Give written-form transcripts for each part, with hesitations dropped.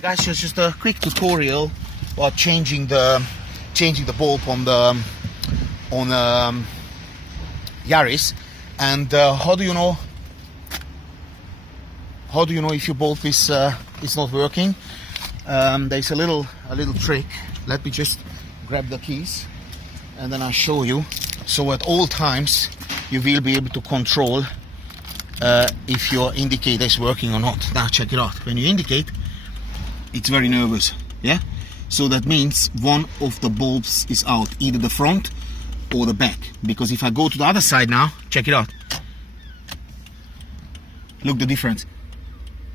Guys, just a quick tutorial about changing the bulb on the Yaris. And how do you know if your bulb is not working? There's a little trick. Let me just grab the keys and then I'll show you. So at all times you will be able to control if your indicator is working or not. Now check it out. When you indicate, it's very nervous, yeah? So that means one of the bulbs is out, either the front or the back. Because if I go to the other side now, check it out. Look the difference.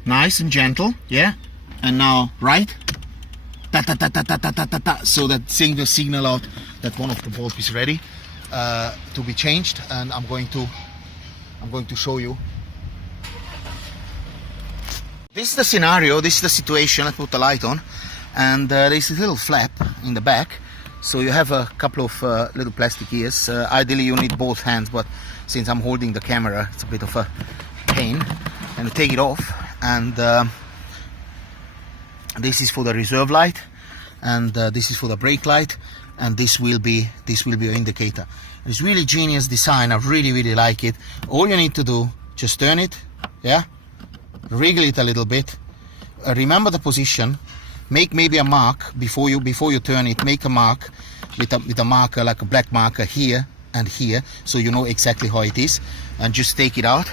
Nice and gentle, yeah? And now right, ta ta ta ta ta ta ta ta ta. So that sends the signal out that one of the bulbs is ready to be changed. And I'm going to show you. This is the scenario, this is the situation. I put the light on, and there's a little flap in the back. So you have a couple of little plastic ears. Ideally you need both hands, but since I'm holding the camera, it's a bit of a pain. And you take it off, and this is for the reserve light, and this is for the brake light, and this will be your indicator. It's really genius design. I really like it. All you need to do, just turn it, yeah, wriggle it a little bit, remember the position, make maybe a mark before you turn it. Make a mark with a marker, like a black marker, here and here, so you know exactly how it is, and just take it out.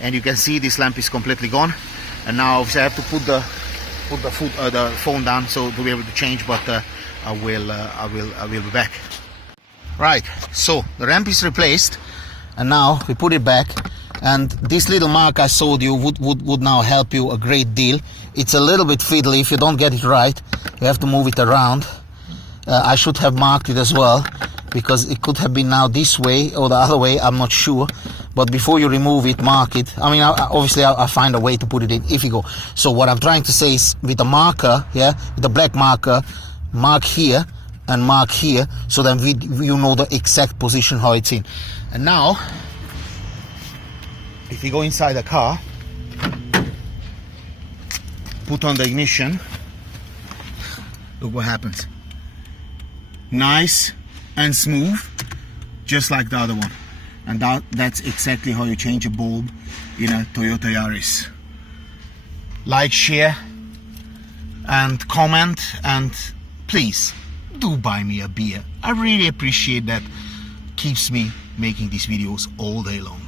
And you can see this lamp is completely gone. And now obviously I have to put the phone down so to be able to change, but I will be back. Right, so the lamp is replaced, and now we put it back. And this little mark I showed you would now help you a great deal. It's a little bit fiddly. If you don't get it right, you have to move it around. I should have marked it as well, because it could have been now this way or the other way, I'm not sure. But before you remove it, mark it. I mean, obviously I'll find a way to put it in if you go. So what I'm trying to say is, with a marker, yeah, with the black marker, mark here and mark here, so then you know the exact position how it's in. And now, if you go inside the car, put on the ignition, look what happens. Nice and smooth, just like the other one. And that's exactly how you change a bulb in a Toyota Yaris. Like, share and comment, and please do buy me a beer. I really appreciate that. Keeps me making these videos all day long.